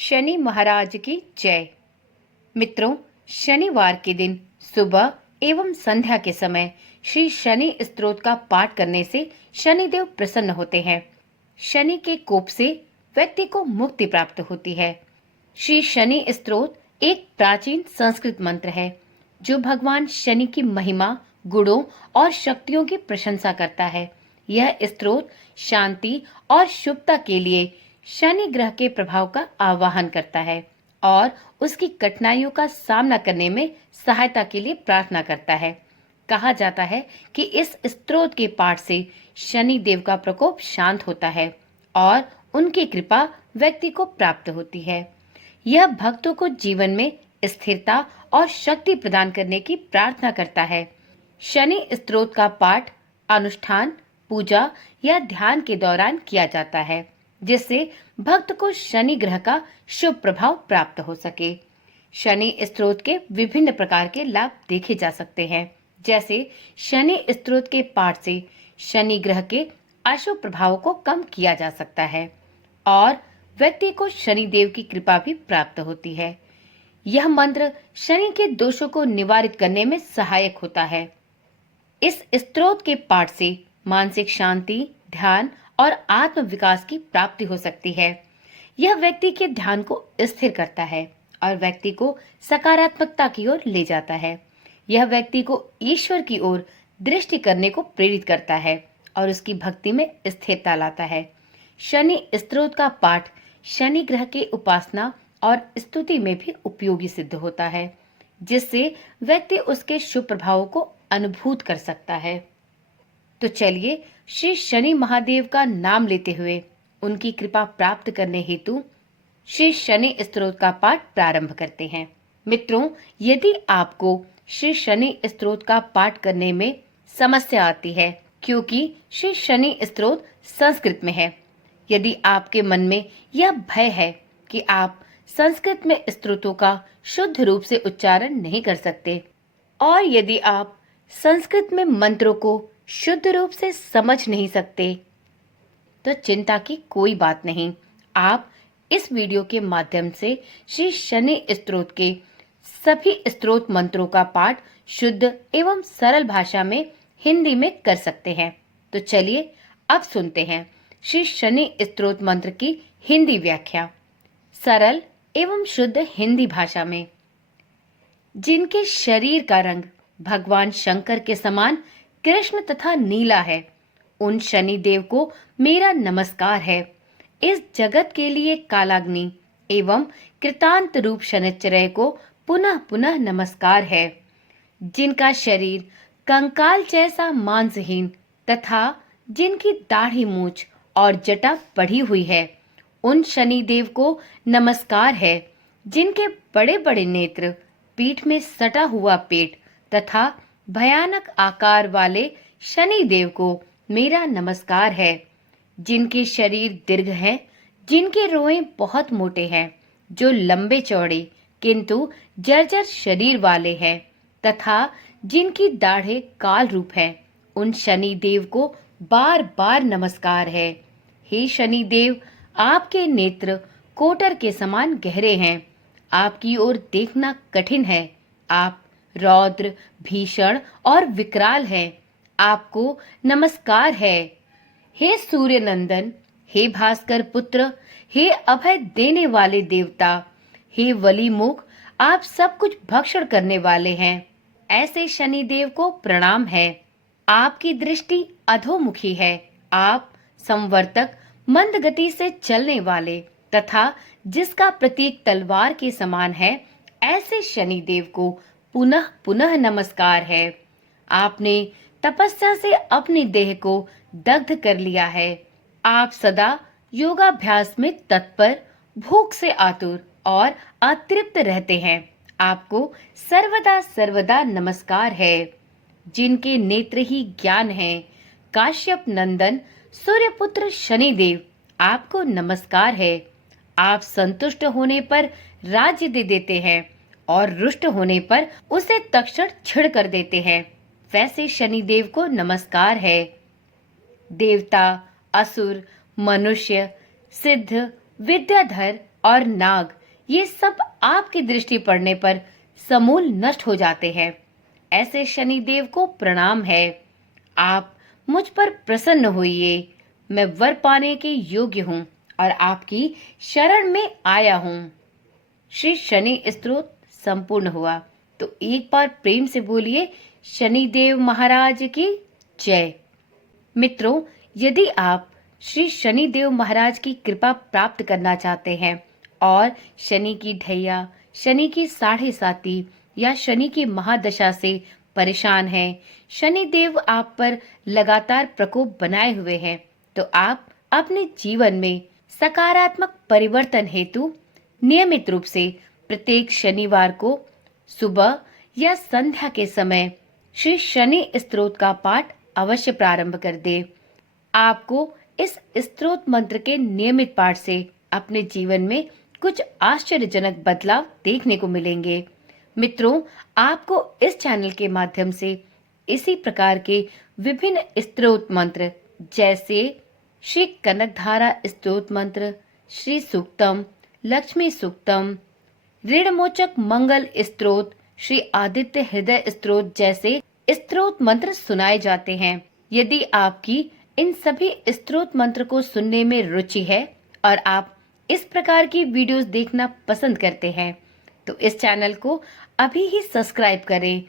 शनि महाराज की जय। मित्रों, शनिवार के दिन सुबह एवं संध्या के समय श्री शनि स्तोत्र का पाठ करने से शनिदेव प्रसन्न होते हैं। शनि के कोप से व्यक्ति को मुक्ति प्राप्त होती है। श्री शनि स्तोत्र एक प्राचीन संस्कृत मंत्र है जो भगवान शनि की महिमा, गुणों और शक्तियों की प्रशंसा करता है। यह स्तोत्र शांति और शुभता के लिए शनि ग्रह के प्रभाव का आवाहन करता है और उसकी कठिनाइयों का सामना करने में सहायता के लिए प्रार्थना करता है। कहा जाता है कि इस स्तोत्र के पाठ से शनि देव का प्रकोप शांत होता है और उनकी कृपा व्यक्ति को प्राप्त होती है। यह भक्तों को जीवन में स्थिरता और शक्ति प्रदान करने की प्रार्थना करता है। शनि स्तोत्र का पाठ अनुष्ठान, पूजा या ध्यान के दौरान किया जाता है जिससे भक्त को शनि ग्रह का शुभ प्रभाव प्राप्त हो सके। शनि स्तोत्र के विभिन्न प्रकार के लाभ देखे जा सकते हैं, जैसे शनि स्तोत्र के पाठ से शनि ग्रह के अशुभ प्रभावों को कम किया जा सकता है और व्यक्ति को शनि देव की कृपा भी प्राप्त होती है। यह मंत्र शनि के दोषों को निवारित करने में सहायक होता है। इस स्तोत्र के पाठ से मानसिक शांति, ध्यान और आत्म विकास की प्राप्ति हो सकती है। यह व्यक्ति के ध्यान को स्थिर करता है और व्यक्ति को सकारात्मकता की ओर ले जाता है। यह व्यक्ति को ईश्वर की ओर दृष्टि करने को प्रेरित करता है और उसकी भक्ति में स्थिरता लाता है। शनि स्तोत्र का पाठ शनि ग्रह के उपासना और स्तुति में भी उपयोगी सिद्ध होता है, जिससे व्यक्ति उसके शुभ प्रभावों को अनुभूत कर सकता है। तो चलिए श्री शनि महादेव का नाम लेते हुए उनकी कृपा प्राप्त करने हेतु श्री शनि स्तोत्र का पाठ प्रारंभ करते हैं। मित्रों, यदि आपको श्री शनि स्तोत्र का पाठ करने में समस्या आती है क्योंकि श्री शनि स्तोत्र संस्कृत में है, यदि आपके मन में यह भय है कि आप संस्कृत में स्तोत्रों का शुद्ध रूप से उच्चारण नहीं कर सकते और यदि आप संस्कृत में मंत्रों को शुद्ध रूप से समझ नहीं सकते, तो चिंता की कोई बात नहीं। आप इस वीडियो के माध्यम से श्री शनि स्तोत्र के सभी स्तोत्र मंत्रों का पाठ शुद्ध एवं सरल भाषा में हिंदी में कर सकते हैं। तो चलिए अब सुनते हैं श्री शनि स्तोत्र मंत्र की हिंदी व्याख्या सरल एवं शुद्ध हिंदी भाषा में। जिनके शरीर का रंग भगवान शंकर के समान कृष्ण तथा नीला है, उन शनि देव को मेरा नमस्कार है। इस जगत के लिए कालाग्नि एवं कृतांत रूप शनिश्चर्य को पुनः पुनः नमस्कार है। जिनका शरीर कंकाल जैसा मांसहीन तथा जिनकी दाढ़ी, मूछ और जटा बढ़ी हुई है, उन शनि देव को नमस्कार है। जिनके बड़े बड़े नेत्र, पीठ में सटा हुआ पेट तथा भयानक आकार वाले शनि देव को मेरा नमस्कार है। जिनके शरीर दीर्घ हैं, जिनके रोएं बहुत मोटे हैं, जो लंबे चौड़े किंतु जर्जर शरीर वाले हैं तथा जिनकी दाढ़ें काल रूप हैं, उन शनि देव को बार बार नमस्कार है। हे शनि देव, आपके नेत्र कोटर के समान गहरे हैं, आपकी ओर देखना कठिन है। आप रौद्र, भीषण और विकराल हैं। आपको नमस्कार है। हे सूर्य नंदन, हे भास्कर पुत्र, हे अभय देने वाले देवता, हे वली मुख, आप सब कुछ भक्षण करने वाले हैं। ऐसे शनि देव को प्रणाम है। आपकी दृष्टि अधोमुखी है। आप संवर्तक, मंद गति से चलने वाले तथा जिसका प्रतीक तलवार के समान है, ऐसे शनि देव को पुनः पुनः नमस्कार है। आपने तपस्या से अपनी देह को दग्ध कर लिया है। आप सदा योगाभ्यास में तत्पर, भूख से आतुर और अतृप्त रहते हैं। आपको सर्वदा सर्वदा नमस्कार है। जिनके नेत्र ही ज्ञान है, काश्यप नंदन सूर्यपुत्र शनिदेव, आपको नमस्कार है। आप संतुष्ट होने पर राज्य दे देते हैं और रुष्ट होने पर उसे तक्षण छिड़ कर देते हैं। वैसे शनिदेव को नमस्कार है। देवता, असुर, मनुष्य, सिद्ध, विद्याधर, और नाग, ये सब आपकी दृष्टि पड़ने पर समूल नष्ट हो जाते हैं। ऐसे शनिदेव को प्रणाम है। आप मुझ पर प्रसन्न होइए। मैं वर पाने के योग्य हूँ और आपकी शरण में आया हूँ। श्री शनि स्तोत्र संपूर्ण हुआ। तो एक बार प्रेम से बोलिए, शनिदेव महाराज की जय। मित्रों, यदि आप श्री शनिदेव महाराज की कृपा प्राप्त करना चाहते हैं और शनि की ढैया, शनि की साढ़े साती या शनि की महादशा से परेशान हैं, शनिदेव आप पर लगातार प्रकोप बनाए हुए हैं, तो आप अपने जीवन में सकारात्मक परिवर्तन हेतु नियमित रूप से प्रत्येक शनिवार को सुबह या संध्या के समय श्री शनि स्तोत्र का पाठ अवश्य प्रारंभ कर दे। आपको इस स्तोत्र मंत्र के नियमित पाठ से अपने जीवन में कुछ आश्चर्यजनक बदलाव देखने को मिलेंगे। मित्रों, आपको इस चैनल के माध्यम से इसी प्रकार के विभिन्न स्तोत्र मंत्र जैसे श्री कनकधारा स्तोत्र मंत्र, श्री सूक्तम, लक्ष्मी सूक्तम, ऋणमोचक मंगल स्तोत्र, श्री आदित्य हृदय स्तोत्र जैसे स्तोत्र मंत्र सुनाए जाते हैं। यदि आपकी इन सभी स्तोत्र मंत्र को सुनने में रुचि है और आप इस प्रकार की वीडियोस देखना पसंद करते हैं, तो इस चैनल को अभी ही सब्सक्राइब करें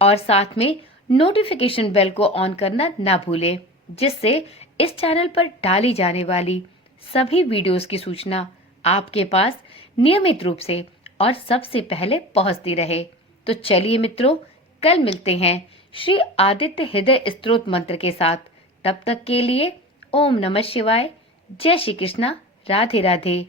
और साथ में नोटिफिकेशन बेल को ऑन करना ना भूलें, जिससे इस चैनल पर डाली जाने वाली सभी वीडियोस की सूचना आपके पास नियमित रूप से और सबसे पहले पहुंचती रहे। तो चलिए मित्रों, कल मिलते हैं श्री आदित्य हृदय स्तोत्र मंत्र के साथ। तब तक के लिए ओम नमः शिवाय, जय श्री कृष्णा, राधे राधे।